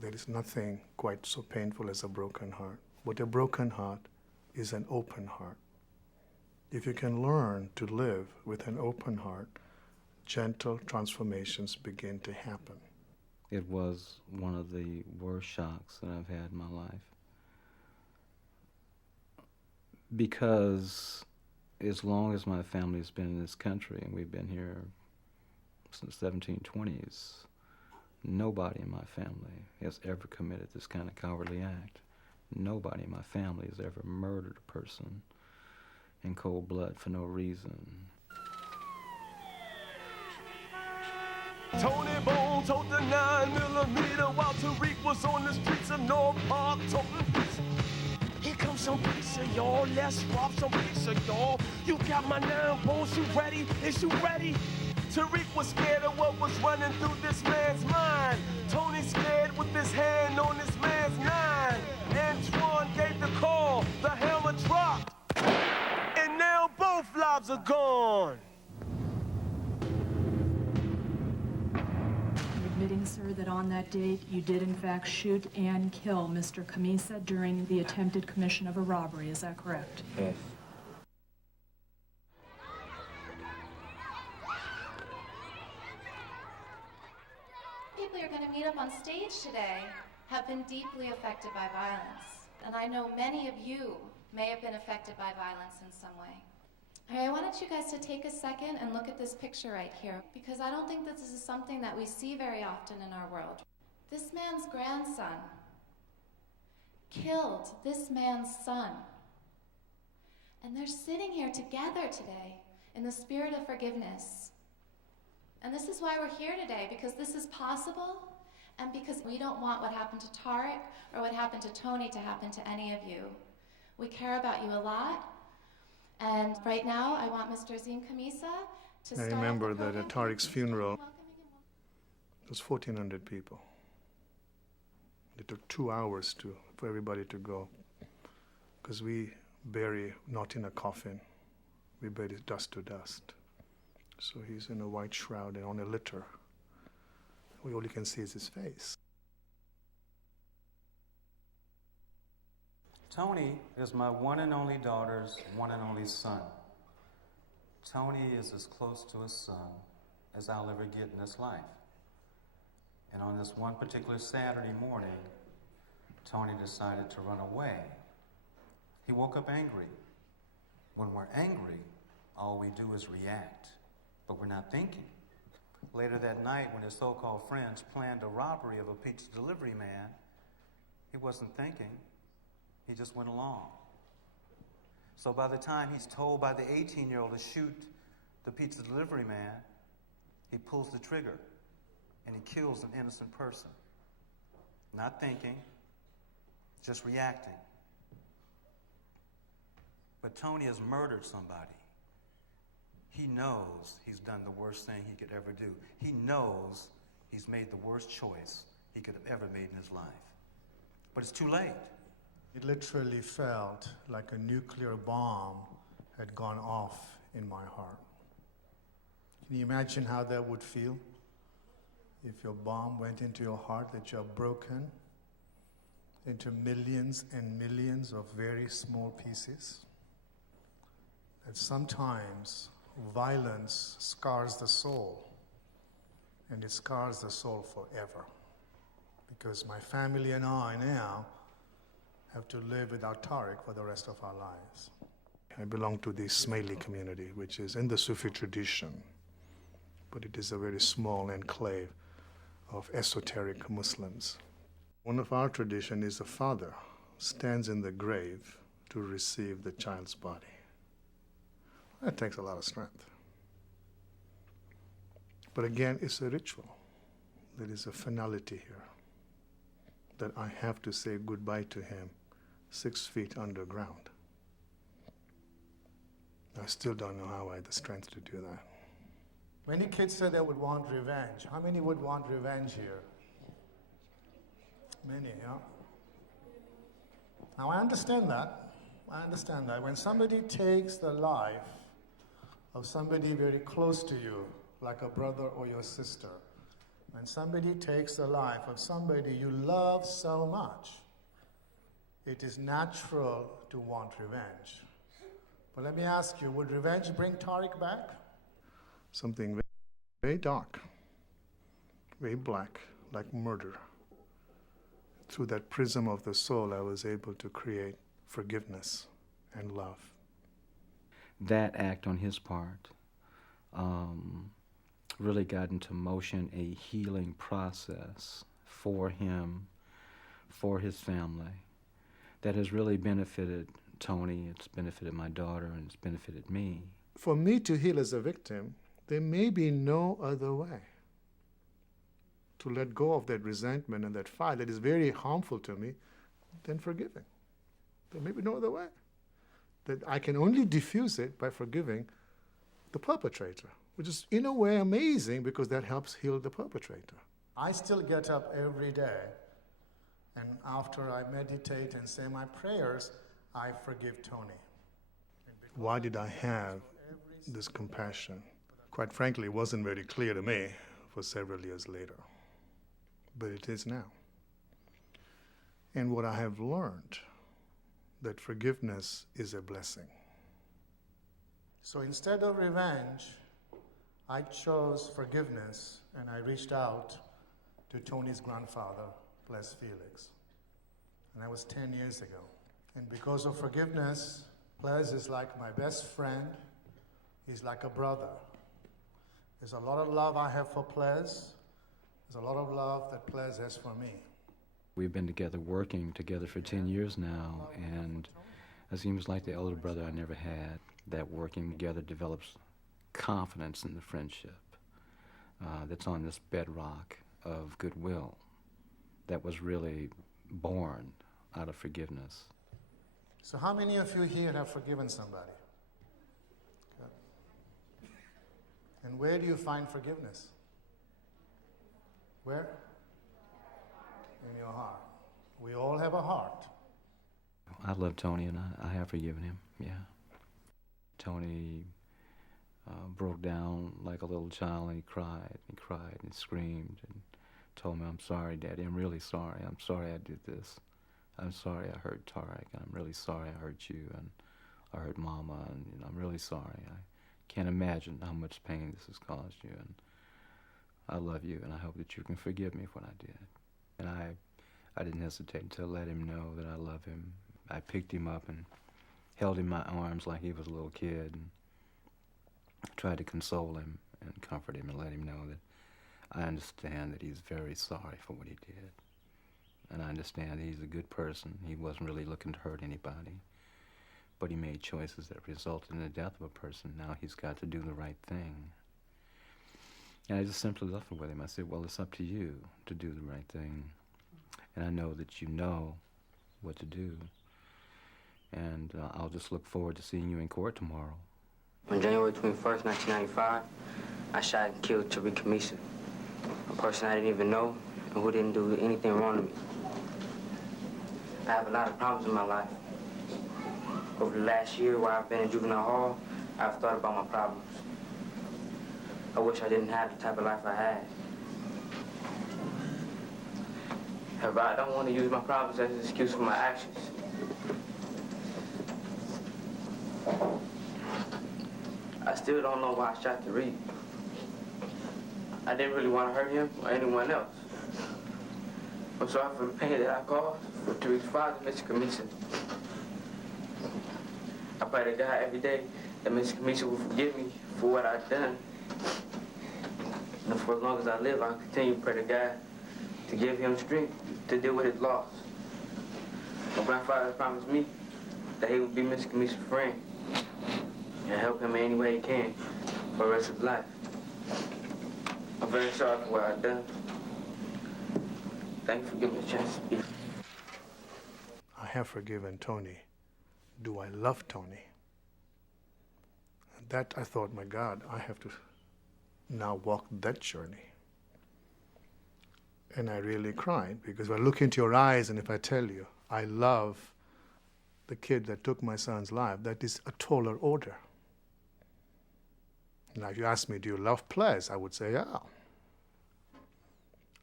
There is nothing quite so painful as a broken heart. But a broken heart is an open heart. If you can learn to live with an open heart, gentle transformations begin to happen. It was one of the worst shocks that I've had in my life. Because as long as my family's been in this country, and we've been here since the 1720s, nobody in my family has ever committed this kind of cowardly act. Nobody in my family has ever murdered a person in cold blood for no reason. Tony Bone told the 9mm while Tariq was on the streets of North Park toting pizza. Here comes some pizza, y'all. Let's swap some pizza, y'all. You got my 9 bones, you ready? Is you ready? Tariq was scared of what was running through this man's mind. Tony scared with his hand on this man's 9. Antoine gave the call, the hammer dropped. And now both lives are gone. Admitting, sir, that on that date you did in fact shoot and kill Mr. Camisa during the attempted commission of a robbery, is that correct? Yes. People you're going to meet up on stage today have been deeply affected by violence. And I know many of you may have been affected by violence in some way. All right, I wanted you guys to take a second and look at this picture right here, because I don't think this is something that we see very often in our world. This man's grandson killed this man's son. And they're sitting here together today in the spirit of forgiveness. And this is why we're here today, because this is possible, and because we don't want what happened to Tariq or what happened to Tony to happen to any of you. We care about you a lot. And right now, I want Mr. Azim Camisa to start. I remember that at Tariq's funeral, there was 1,400 people. It took 2 hours for everybody to go, because we bury not in a coffin, we bury dust to dust. So he's in a white shroud and on a litter. All you can see is his face. Tony is my one and only daughter's one and only son. Tony is as close to his son as I'll ever get in this life. And on this one particular Saturday morning, Tony decided to run away. He woke up angry. When we're angry, all we do is react, but we're not thinking. Later that night, when his so-called friends planned a robbery of a pizza delivery man, he wasn't thinking. He just went along. So by the time he's told by the 18-year-old to shoot the pizza delivery man, he pulls the trigger and he kills an innocent person. Not thinking, just reacting. But Tony has murdered somebody. He knows he's done the worst thing he could ever do. He knows he's made the worst choice he could have ever made in his life. But it's too late. It literally felt like a nuclear bomb had gone off in my heart. Can you imagine how that would feel? If your bomb went into your heart that you have broken into millions and millions of very small pieces? That sometimes violence scars the soul, and it scars the soul forever. Because my family and I now have to live without Tariq for the rest of our lives. I belong to the Ismaili community, which is in the Sufi tradition, but it is a very small enclave of esoteric Muslims. One of our tradition is the father stands in the grave to receive the child's body. That takes a lot of strength. But again, it's a ritual. There is a finality here, that I have to say goodbye to him 6 feet underground. I still don't know how I had the strength to do that. Many kids say they would want revenge. How many would want revenge here? Many, yeah? Now I understand that. I understand that. When somebody takes the life of somebody very close to you, like a brother or your sister, When somebody takes the life of somebody you love so much, it is natural to want revenge. But let me ask you, would revenge bring Tariq back? Something very, very dark, very black, like murder. Through that prism of the soul, I was able to create forgiveness and love. That act on his part really got into motion a healing process for him, for his family, that has really benefited Tony, it's benefited my daughter, and it's benefited me. For me to heal as a victim, there may be no other way to let go of that resentment and that fire that is very harmful to me than forgiving. There may be no other way. That I can only diffuse it by forgiving the perpetrator, which is in a way amazing because that helps heal the perpetrator. I still get up every day, and after I meditate and say my prayers, I forgive Tony. Why did I have this compassion? Quite frankly, it wasn't very clear to me for several years later, but it is now. And what I have learned, that forgiveness is a blessing. So instead of revenge, I chose forgiveness, and I reached out to Tony's grandfather, Ples Felix. And that was 10 years ago. And because of forgiveness, Ples is like my best friend. He's like a brother. There's a lot of love I have for Ples. There's a lot of love that Ples has for me. We've been together, working together for 10 years now, and it seems like the elder brother I never had. That working together develops confidence in the friendship that's on this bedrock of goodwill that was really born out of forgiveness. So how many of you here have forgiven somebody? Okay. And where do you find forgiveness? Where? In your heart. We all have a heart. I love Tony, and I have forgiven him, yeah. Tony broke down like a little child, and he cried and screamed and told me, "I'm sorry, Daddy, I'm really sorry. I'm sorry I did this. I'm sorry I hurt Tariq, and I'm really sorry I hurt you, and I hurt Mama, and I'm really sorry. I can't imagine how much pain this has caused you, and I love you, and I hope that you can forgive me for what I did." And I didn't hesitate to let him know that I love him. I picked him up and held him in my arms like he was a little kid, and tried to console him and comfort him and let him know that I understand that he's very sorry for what he did. And I understand that he's a good person. He wasn't really looking to hurt anybody. But he made choices that resulted in the death of a person. Now he's got to do the right thing. And I just simply left it with him. I said, well, it's up to you to do the right thing. And I know that you know what to do. And I'll just look forward to seeing you in court tomorrow. On January 21st, 1995, I shot and killed Tariq Kamisa, a person I didn't even know and who didn't do anything wrong to me. I have a lot of problems in my life. Over the last year while I've been in juvenile hall, I've thought about my problems. I wish I didn't have the type of life I had. However, I don't want to use my problems as an excuse for my actions. I still don't know why I shot Tariq. I didn't really want to hurt him or anyone else. I'm sorry for the pain that I caused for Tariq's father, Mr. Kamisa. I pray to God every day that Mr. Kamisa will forgive me for what I've done. And for as long as I live, I'll continue to pray to God to give him strength to deal with his loss. My grandfather promised me that he would be Mr. Kamisa's friend and help him in any way he can for the rest of his life. I'm very sorry for what I've done. Thank you for giving me a chance to speak. I have forgiven Tony. Do I love Tony? And that I thought, my God, I have to now walk that journey. And I really cried because if I look into your eyes and if I tell you, I love the kid that took my son's life, that is a taller order. Now, if you ask me, do you love Ples? I would say, yeah.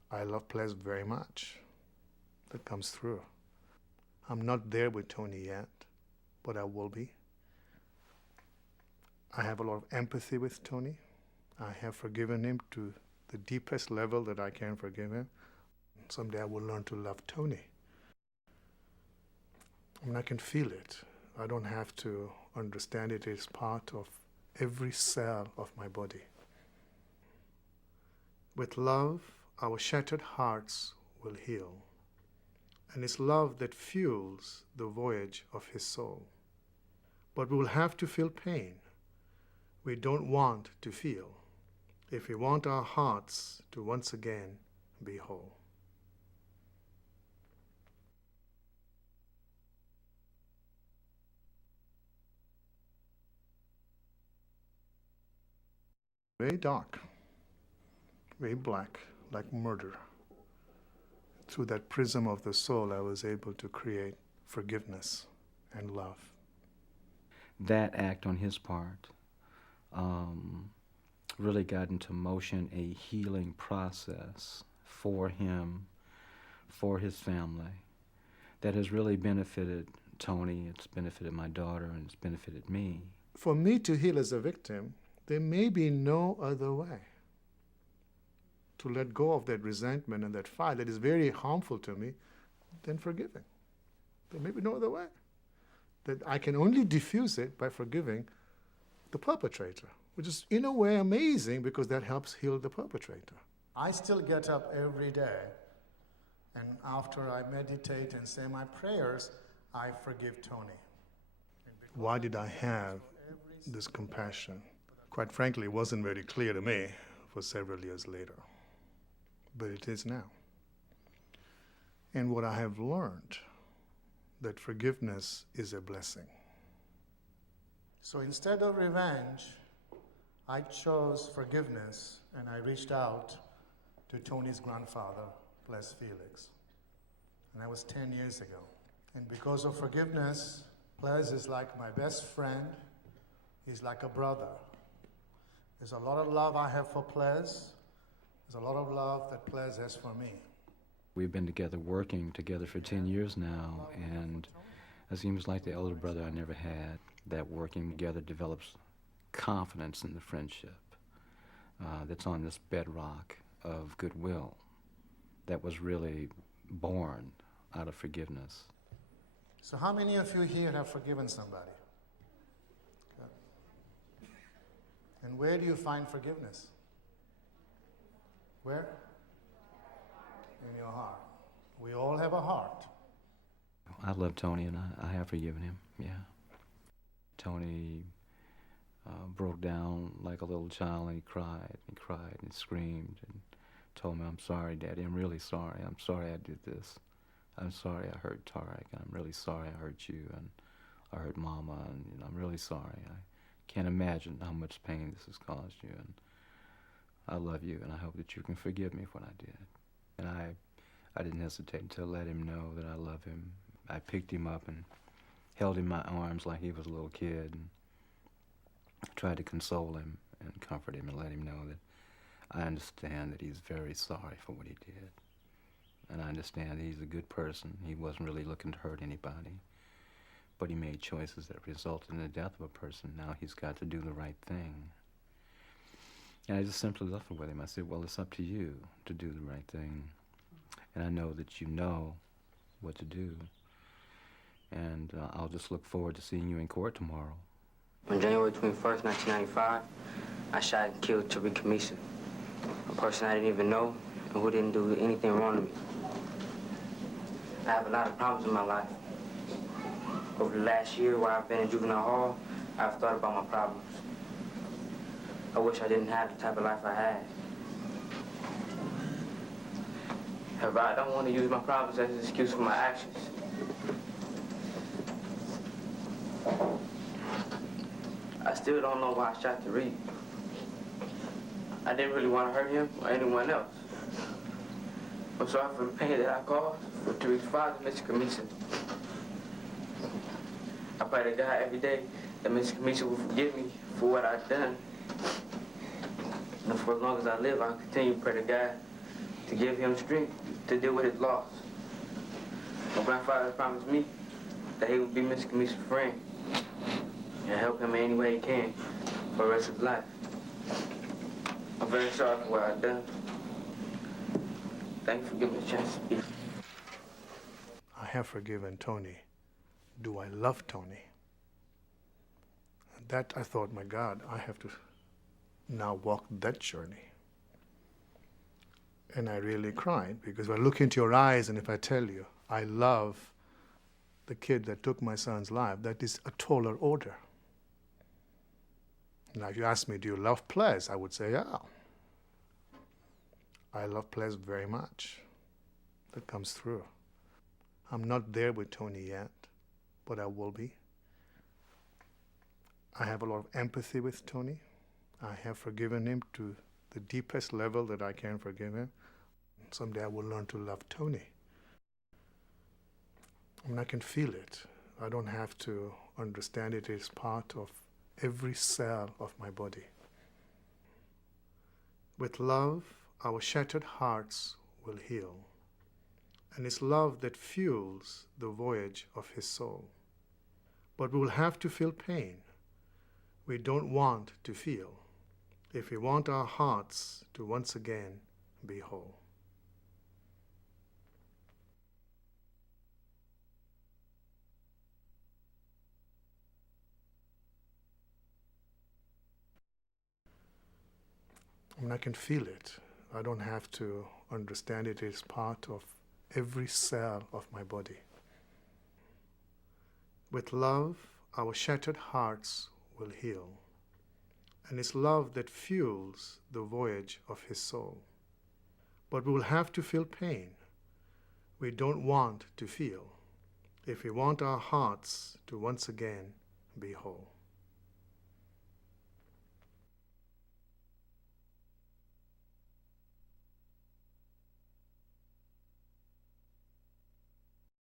I love Ples very much. That comes through. I'm not there with Tony yet, but I will be. I have a lot of empathy with Tony. I have forgiven him to the deepest level that I can forgive him. Someday I will learn to love Tony. I mean, I can feel it. I don't have to understand it. It's part of every cell of my body. With love, our shattered hearts will heal. And it's love that fuels the voyage of his soul. But we will have to feel pain we don't want to feel if we want our hearts to once again be whole. Very dark, very black, like murder. Through that prism of the soul, I was able to create forgiveness and love. That act on his part really got into motion a healing process for him, for his family, that has really benefited Tony, it's benefited my daughter, and it's benefited me. For me to heal as a victim, there may be no other way to let go of that resentment and that fire that is very harmful to me than forgiving. There may be no other way. That I can only diffuse it by forgiving the perpetrator, which is in a way amazing because that helps heal the perpetrator. I still get up every day, and after I meditate and say my prayers, I forgive Tony. Why did I have this compassion? Quite frankly, it wasn't very clear to me for several years later, but it is now. And what I have learned, that forgiveness is a blessing. So instead of revenge, I chose forgiveness, and I reached out to Tony's grandfather, Ples Felix. And that was 10 years ago. And because of forgiveness, Ples is like my best friend. He's like a brother. There's a lot of love I have for Ples. There's a lot of love that Ples has for me. We've been together, working together for 10 years now, and it seems like the older brother I never had. That working together develops confidence in the friendship that's on this bedrock of goodwill that was really born out of forgiveness. So how many of you here have forgiven somebody? Okay. And where do you find forgiveness? Where? In your heart. We all have a heart. I love Tony, and I have forgiven him, yeah. Tony broke down like a little child, and he cried and screamed and told me, "I'm sorry, Daddy, I'm really sorry. I'm sorry I did this. I'm sorry I hurt Tarek, and I'm really sorry I hurt you, and I hurt Mama, and I'm really sorry. I can't imagine how much pain this has caused you, and I love you, and I hope that you can forgive me for what I did." And I didn't hesitate to let him know that I love him. I picked him up and held him in my arms like he was a little kid, and tried to console him and comfort him and let him know that I understand that he's very sorry for what he did. And I understand that he's a good person. He wasn't really looking to hurt anybody, but he made choices that resulted in the death of a person. Now he's got to do the right thing. And I just simply left it with him. I said, well, it's up to you to do the right thing. And I know that you know what to do. And I'll just look forward to seeing you in court tomorrow. On January 21st, 1995, I shot and killed Tariq Kamisa, a person I didn't even know and who didn't do anything wrong to me. I have a lot of problems in my life. Over the last year while I've been in juvenile hall, I've thought about my problems. I wish I didn't have the type of life I had. However, I don't want to use my problems as an excuse for my actions. I still don't know why I shot Tariq. I didn't really want to hurt him or anyone else. I'm sorry for the pain that I caused for Tariq's father, Mr. Kamisa. I pray to God every day that Mr. Kamisa will forgive me for what I've done. And for as long as I live, I'll continue to pray to God to give him strength to deal with his loss. My grandfather promised me that he would be Mr. Kamisa's friend and help him in any way he can for the rest of his life. I'm very sorry for what I've done. Thank you for giving me a chance to speak. I have forgiven Tony. Do I love Tony? That I thought, my God, I have to now walk that journey. And I really cried because when I look into your eyes and if I tell you, I love the kid that took my son's life, that is a taller order. Now, if you ask me, do you love Ples? I would say, yeah. I love Ples very much. That comes through. I'm not there with Tony yet, but I will be. I have a lot of empathy with Tony. I have forgiven him to the deepest level that I can forgive him. Someday I will learn to love Tony. I mean, I can feel it. I don't have to understand it. It's part of every cell of my body. With love, our shattered hearts will heal. And it's love that fuels the voyage of his soul. But we will have to feel pain we don't want to feel if we want our hearts to once again be whole. I mean, I can feel it. I don't have to understand it. It's part of every cell of my body. With love, our shattered hearts will heal. And it's love that fuels the voyage of his soul. But we will have to feel pain we don't want to feel if we want our hearts to once again be whole.